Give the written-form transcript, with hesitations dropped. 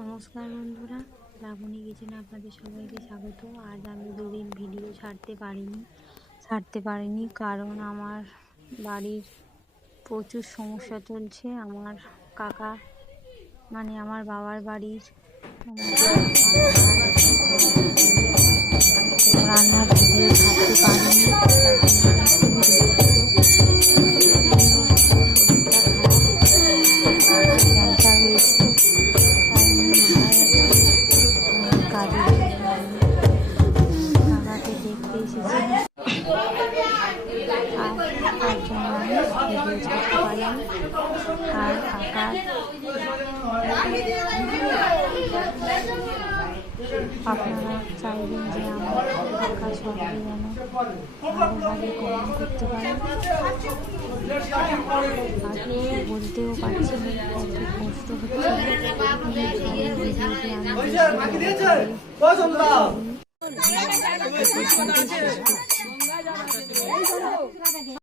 নমস্কার বন্ধুরা, লাবণী কিচেনে আপনাদের সবাইকে স্বাগত। আজ আমি দুদিন ভিডিও ছাড়তে পারিনি কারণ আমার বাড়ির প্রচুর সমস্যা চলছে। আমার কাকা মানে আমার বাবার বাড়ির রান্নার ভিডিও ছাড়তে পারিনি। ক্যান্সার হয়েছে, কাকাকে দেখতে এসেছি আর তার জন্য আমি ভিডিও ছাড়তে পারিনি। আর কাকার আপনারা চাইবেন যে আমার কাকা সবাই যেন ভালোভাবে কমেন্ট করতে পারেন। আগে বলতেও পারছি না, কত কষ্ট হচ্ছে।